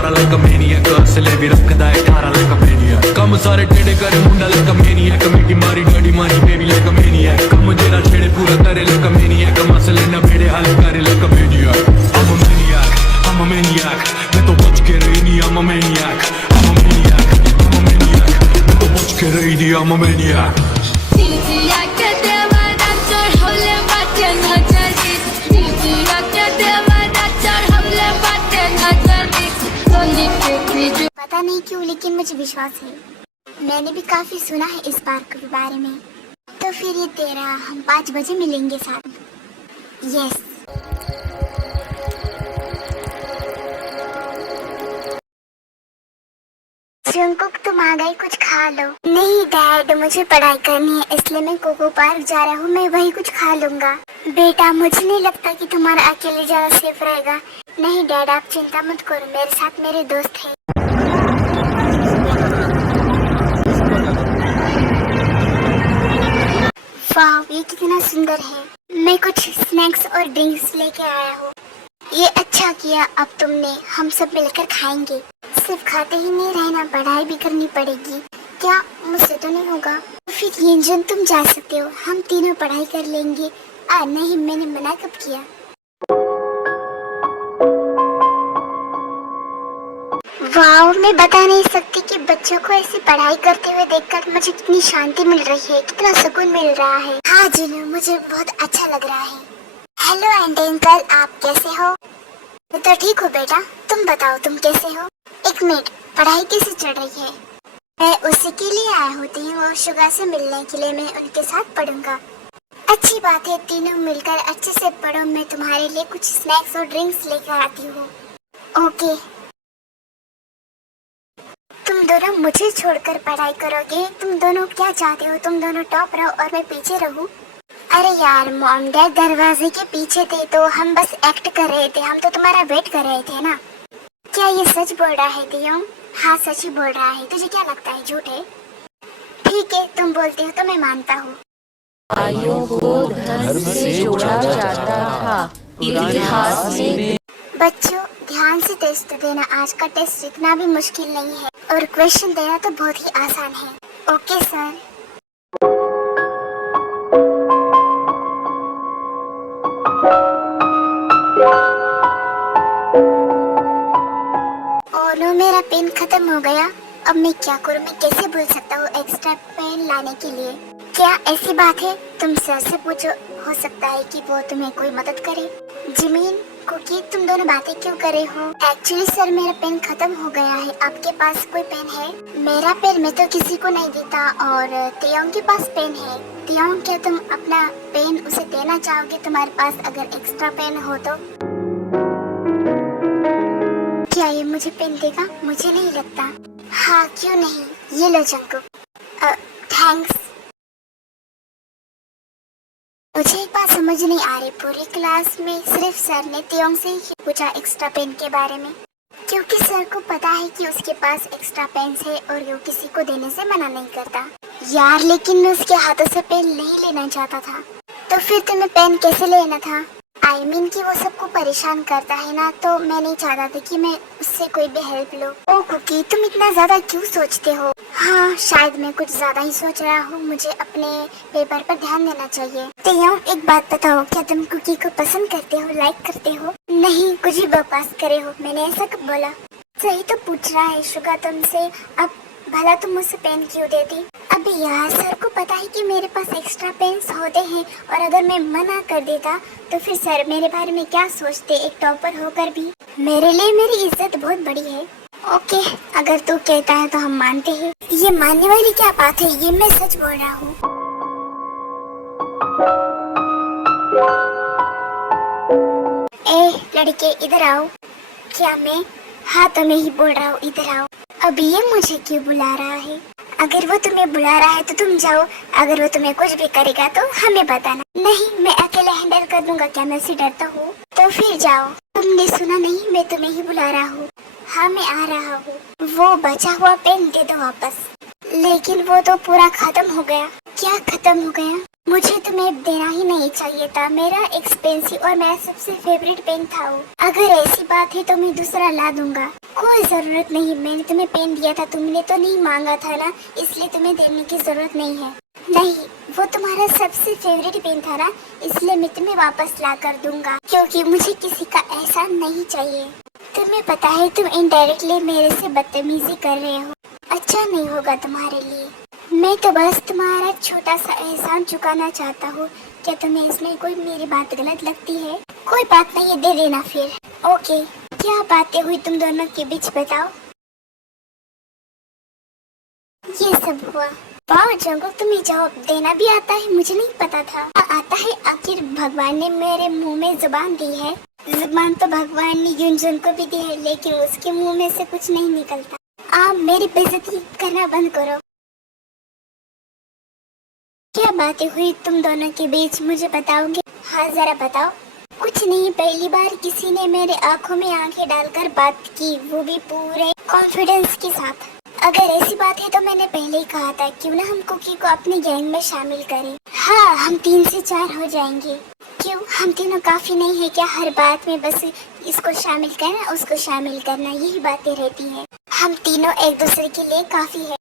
मारा लाइक अ मैनियक असले भी रखदा है ठारा लाइक अ मैनियक कम सारे टेढ़े करे मुंडा लाइक अ मैनियक मिकी मारी डडी मारी बेबी लाइक अ मैनियक कम जेरा छेड़े पूरा करे लाइक अ मैनियक मसले न बेड़े हाल करे like a maniac I'm a maniac, I'm a maniac मैं तो बच के रही नहीं I'm a maniac, I'm a maniac, I'm a maniac मैं तो बच के रही नहीं I'm a maniac पता नहीं क्यों लेकिन मुझे विश्वास है, मैंने भी काफी सुना है इस पार्क के बारे में। तो फिर ये तेरा हम 5 बजे मिलेंगे साथ में। यस। जंकुक तुम आ गए, कुछ खा लो। नहीं डैड, मुझे पढ़ाई करनी है इसलिए मैं कोको पार्क जा रहा हूँ, मैं वही कुछ खा लूंगा। बेटा मुझे नहीं लगता कि तुम्हारा अकेले ज्यादा सेफ रहेगा। नहीं डैड आप चिंता मत करो, मेरे साथ मेरे दोस्त है। वाह ये कितना सुंदर है। मैं कुछ स्नैक्स और ड्रिंक्स लेके आया हूँ। ये अच्छा किया, अब तुमने हम सब मिलकर खाएंगे। सिर्फ खाते ही नहीं रहना, पढ़ाई भी करनी पड़ेगी। क्या मुझसे तो नहीं होगा? फिर यंजन तुम जा सकते हो, हम तीनों पढ़ाई कर लेंगे। नहीं मैंने मना कब किया? वाह मैं बता नहीं सकती कि बच्चों को ऐसी पढ़ाई करते हुए देखकर मुझे कितनी शांति मिल रही है, कितना सुकून मिल रहा है। हाँ जिनू मुझे बहुत अच्छा लग रहा है। हेलो आंटी अंकल, आप कैसे हो? मैं तो ठीक हूँ बेटा, तुम बताओ तुम कैसे हो? एक मिनट, पढ़ाई कैसे चल रही है? मैं उसी के लिए आया होती हूँ और शुगा से मिलने के लिए मैं उनके साथ पढ़ूंगा। अच्छी बात है, तीनों मिलकर अच्छे से पढ़ो। मैं तुम्हारे लिए कुछ स्नैक्स और ड्रिंक्स लेकर आती हूँ। ओके। तुम दोनों मुझे छोड़कर पढ़ाई करोगे? तुम दोनों क्या चाहते हो? तुम दोनों टॉप रहो और मैं पीछे रहूं? अरे यार मॉम डैड दरवाजे के पीछे थे तो हम बस एक्ट कर रहे थे, हम तो तुम्हारा वेट कर रहे थे ना। क्या ये सच बोल रहा है दियोंग? हाँ सच ही बोल रहा है, तुझे क्या लगता है झूठ है? ठीक है तुम बोलते हो तो मैं मानता हूँ। भाइयों को धर्म से जोड़ा जाता था इतिहास में। बच्चों ध्यान से टेस्ट देना, आज का टेस्ट इतना भी मुश्किल नहीं है और क्वेश्चन देना तो बहुत ही आसान है। Okay sir. ओनो मेरा पेन खत्म हो गया, अब मैं क्या करूँ? मैं कैसे भूल सकता हूँ एक्स्ट्रा पेन लाने के लिए? क्या ऐसी बात है? तुम सर से पूछो, हो सकता है कि वो तुम्हें कोई मदद करे। जिमीन कुकी तुम दोनों बातें क्यों कर रहे हो? एक्चुअली सर मेरा पेन खत्म हो गया है, आपके पास कोई पेन है? मेरा पेन मैं तो किसी को नहीं देता और तियोंग के पास पेन है। तियोंग क्या तुम अपना पेन उसे देना चाहोगे तुम्हारे पास अगर एक्स्ट्रा पेन हो तो? क्या ये मुझे पेन देगा? मुझे नहीं लगता। हाँ क्यों नहीं, ये लो जंकुक। थैंक्स। मुझे एक बात समझ नहीं आ रही, पूरी क्लास में सिर्फ सर ने तियोंग से ही पूछा एक्स्ट्रा पेन के बारे में, क्योंकि सर को पता है कि उसके पास एक्स्ट्रा पेन है और वो किसी को देने से मना नहीं करता। यार लेकिन मैं उसके हाथों से पेन नहीं लेना चाहता था। तो फिर तुम्हें पेन कैसे लेना था? आई मीन कि वो सबको परेशान करता है ना, तो मैं नहीं चाहता था कि मैं उससे कोई भी हेल्प लो। ओ कुकी तुम इतना ज्यादा क्यों सोचते हो? हाँ शायद मैं कुछ ज्यादा ही सोच रहा हूँ, मुझे अपने पेपर पर ध्यान देना चाहिए। तो एक बात बताओ, क्या तुम कुकी को पसंद करते हो, लाइक करते हो? नहीं कुछ भी बकवास करे हो, मैंने ऐसा कब बोला? सही तो पूछ रहा है शुगा तुमसे, अब भला तुम मुझसे पेन क्यों देती? अबे यार सर को पता है कि मेरे पास एक्स्ट्रा पेन्स होते हैं और अगर मैं मना कर देता तो फिर सर मेरे बारे में क्या सोचते, एक टॉपर होकर भी। मेरे लिए मेरी इज्जत बहुत बड़ी है। ओके अगर तू कहता है तो हम मानते हैं। ये मानने वाली क्या बात है, ये मैं सच बोल रहा हूँ। ए लड़के इधर आओ। क्या मैं? हाँ तो मैं ही बोल रहा हूँ, इधर आओ। अब ये मुझे क्यों बुला रहा है? अगर वो तुम्हें बुला रहा है तो तुम जाओ, अगर वो तुम्हें कुछ भी करेगा तो हमें बताना। नहीं मैं अकेले हैंडल कर दूंगा, क्या मैं से डरता हूँ? तो फिर जाओ। तुमने सुना नहीं, मैं तुम्हें ही बुला रहा हूँ। हाँ मैं आ रहा हूँ। वो बचा हुआ पेन दे दो वापस। लेकिन वो तो पूरा खत्म हो गया। क्या खत्म हो गया? मुझे तुम्हें देना ही नहीं चाहिए था, मेरा एक्सपेंसिव और मेरा सबसे फेवरेट पेन था वो। अगर ऐसी बात है तो मैं दूसरा ला दूंगा, कोई जरूरत नहीं। मैंने तुम्हें पेन दिया था, तुमने तो नहीं मांगा था ना, इसलिए तुम्हें देने की जरूरत नहीं है। नहीं, वो तुम्हारा सबसे फेवरेट पेन था ना, इसलिए मैं तुम्हें वापस ला कर दूंगा, क्योंकि मुझे किसी का एहसान नहीं चाहिए। तुम्हें पता है तुम इनडायरेक्टली मेरे से बदतमीजी कर रहे हो, अच्छा नहीं होगा तुम्हारे लिए। मैं तो बस तुम्हारा छोटा सा एहसान चुकाना चाहता हूँ। क्या तुम्हें इसमें कोई मेरी बात गलत लगती है? कोई बात नहीं, दे देना फिर। ओके, क्या बातें हुई तुम दोनों के बीच बताओ। ये सब हुआ। वाह जंगल, तुम्हें जवाब देना भी आता है, मुझे नहीं पता था। आता है, आखिर भगवान ने मेरे मुंह में जुबान दी है। जुबान तो भगवान ने युनजुन को भी दी है, लेकिन उसके मुंह में से कुछ नहीं निकलता। आप मेरी बेइज्जती करना बंद करो। क्या बातें हुई तुम दोनों के बीच, मुझे बताओगे? हाँ जरा बताओ। कुछ नहीं, पहली बार किसी ने मेरे आंखों में आंखें डालकर बात की, वो भी पूरे कॉन्फिडेंस के साथ। अगर ऐसी बात है तो मैंने पहले ही कहा था, क्यों ना हम कुकी को अपने गैंग में शामिल करें। हाँ, हम 3 से 4 हो जाएंगे। क्यों, हम तीनों काफी नहीं है क्या? हर बात में बस इसको शामिल करना, उसको शामिल करना, यही बातें रहती है। हम तीनों एक दूसरे के लिए काफी है।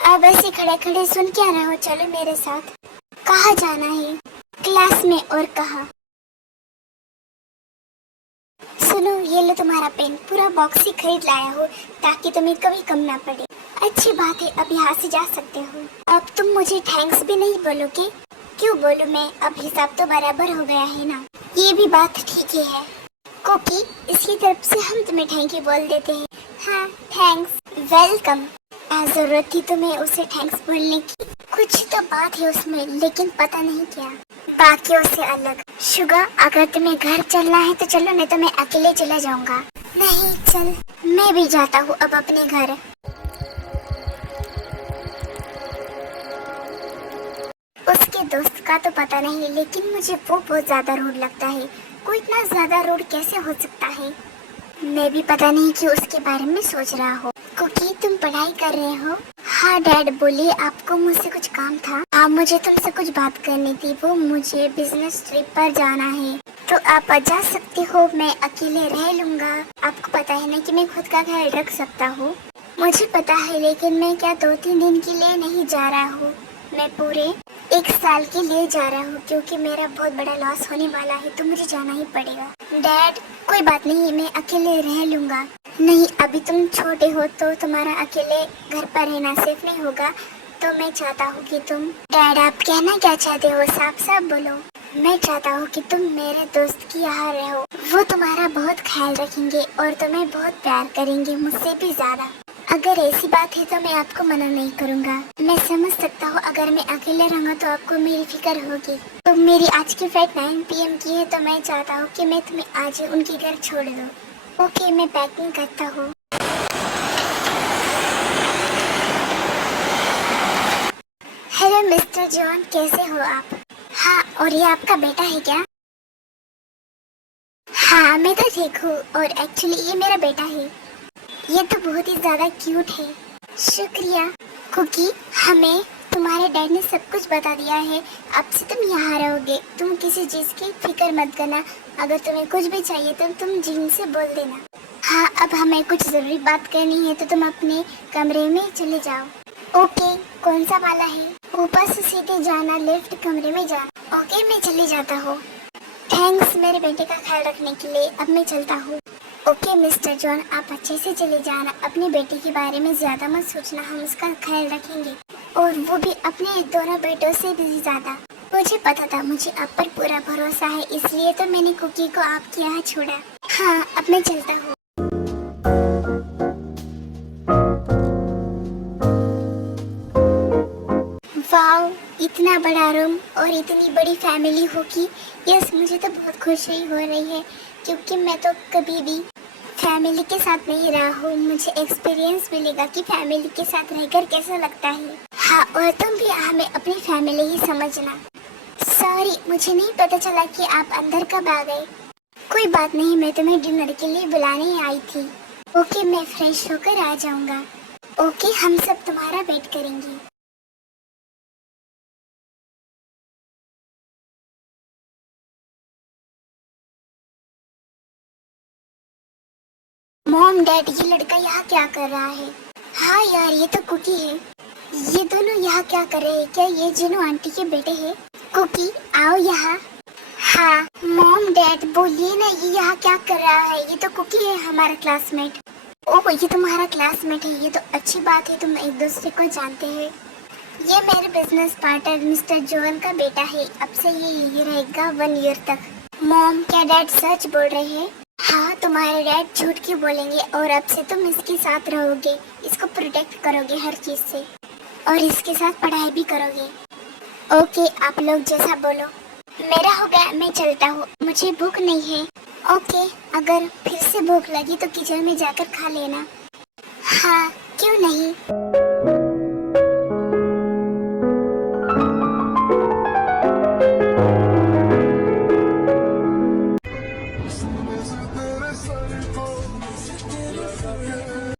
अब ऐसे खड़े खड़े सुन क्या रहे हो, चलो मेरे साथ। कहाँ जाना है? क्लास में। और कहाँ? सुनो, ये लो तुम्हारा पेन, पूरा बॉक्स ही खरीद लाया हो ताकि तुम्हें कभी कम ना पड़े। अच्छी बात है, अब यहाँ से जा सकते हो। अब तुम मुझे थैंक्स भी नहीं बोलोगे? क्यों बोलूं मैं, अब हिसाब तो बराबर हो गया है ना। ये भी बात ठीक ही है। कुकी, इसकी तरफ से हम तुम्हें थैंक यू बोल देते हैं। हाँ, थैंक्स, वेलकम। जरूरत थी तुम्हें उसे थैंक्स बोलने की? कुछ तो बात है उसमें, लेकिन पता नहीं क्या। बाकियों से अलग। शुगर, अगर तुम्हें घर चलना है तो चलो, नहीं तो मैं अकेले चला जाऊंगा। नहीं, चल, मैं भी जाता हूँ अब अपने घर। उसके दोस्त का तो पता नहीं, लेकिन मुझे वो बहुत ज्यादा रूड लगता है। कोई इतना ज्यादा रूड कैसे हो सकता है? मैं भी पता नहीं क्यों उसके बारे में सोच रहा हूँ। कुकी, तुम पढ़ाई कर रहे हो? हाँ डैड, बोलिए, आपको मुझसे कुछ काम था? हाँ, मुझे तुमसे कुछ बात करनी थी। वो मुझे बिजनेस ट्रिप पर जाना है, तो आप जा सकते हो? मैं अकेले रह लूंगा। आपको पता है ना कि मैं खुद का ख्याल रख सकता हूँ। मुझे पता है, लेकिन मैं क्या 2-3 दिन के लिए नहीं जा रहा हूँ, मैं पूरे 1 साल के लिए जा रहा हूँ, क्योंकि मेरा बहुत बड़ा लॉस होने वाला है, तो मुझे जाना ही पड़ेगा। डैड, कोई बात नहीं, मैं अकेले रह लूंगा। नहीं, अभी तुम छोटे हो तो तुम्हारा अकेले घर पर रहना सेफ नहीं होगा, तो मैं चाहता हूँ कि तुम। डैड, आप कहना क्या चाहते हो, साफ साफ बोलो। मैं चाहता हूँ कि तुम मेरे दोस्त की यहाँ रहो, वो तुम्हारा बहुत ख्याल रखेंगे और तुम्हें बहुत प्यार करेंगे, मुझसे भी ज्यादा। अगर ऐसी बात है तो मैं आपको मना नहीं करूँगा। मैं समझ सकता हूँ, अगर मैं अकेले रहूँगा तो आपको मेरी फिक्र होगी। तो मेरी आज की फ्लाइट 9 PM की है, तो मैं चाहता हूँ कि मैं तुम्हें आज ही उनके घर छोड़ दूँ। ओके, मैं पैकिंग करता हूँ। हेलो मिस्टर जॉन, कैसे हो आप? हाँ, और ये आपका बेटा है क्या? हाँ, मैं तो ठीक हूँ, और एक्चुअली ये मेरा बेटा है। ये तो बहुत ही ज्यादा क्यूट है। शुक्रिया। कुकी, हमें तुम्हारे डैड ने सब कुछ बता दिया है। अब से तुम यहाँ रहोगे, तुम किसी चीज की फिक्र मत करना। अगर तुम्हें कुछ भी चाहिए तो तुम जिन से बोल देना। हाँ, अब हमें कुछ जरूरी बात करनी है, तो तुम अपने कमरे में चले जाओ। ओके, कौन सा वाला है? ऊपर से सीधे जाना, लेफ्ट कमरे में जाना। ओके, मैं चली जाता हूँ। थैंक्स मेरे बेटे का ख्याल रखने के लिए। अब मैं चलता हूँ। ओके मिस्टर जॉन, आप अच्छे से चले जाना। अपने बेटे के बारे में ज्यादा मत सोचना, हम उसका ख्याल रखेंगे, और वो भी अपने दोनों बेटों से भी ज्यादा। मुझे पता था, मुझे आप पर पूरा भरोसा है, इसलिए तो मैंने कुकी को आपके यहाँ छोड़ा। हाँ, अब मैं चलता हूँ। वाओ, इतना बड़ा रूम और इतनी बड़ी फैमिली होगी। यस, मुझे तो बहुत खुशी हो रही है, क्योंकि मैं तो कभी भी फैमिली के साथ नहीं रहा हूँ। मुझे एक्सपीरियंस मिलेगा कि फैमिली के साथ रहकर कैसा लगता है। हाँ, और तुम भी हमें अपनी फैमिली ही समझना। सॉरी, मुझे नहीं पता चला कि आप अंदर कब आ गए। कोई बात नहीं, मैं तुम्हें डिनर के लिए बुलाने आई थी। ओके, मैं फ्रेश होकर आ जाऊंगा। ओके, हम सब तुम्हारा वेट करेंगे। मॉम डैड, ये लड़का यहाँ क्या कर रहा है? हाँ यार, ये तो कुकी है। ये दोनों यहाँ क्या कर रहे हैं? क्या ये जिनू आंटी के बेटे हैं? कुकी आओ यहाँ। हाँ मॉम डैड बोलिए ना, ये यहाँ क्या कर रहा है? ये तो कुकी है, हमारा क्लासमेट। ओह ये तुम्हारा क्लासमेट है, ये तो अच्छी बात है, तुम एक दूसरे को जानते हैं। ये मेरे बिजनेस पार्टनर मिस्टर जोन का बेटा है। अब से ये यही रहेगा 1 ईयर तक। मॉम क्या डैड सच बोल रहे हैं? हाँ तुम्हारे डैड झूठ क्यों बोलेंगे, और अब से तुम इसके साथ रहोगे, इसको प्रोटेक्ट करोगे हर चीज से, और इसके साथ पढ़ाई भी करोगे। ओके आप लोग जैसा बोलो। मेरा हो गया, मैं चलता हूँ, मुझे भूख नहीं है। ओके अगर फिर से भूख लगी तो किचन में जाकर खा लेना। हाँ क्यों नहीं।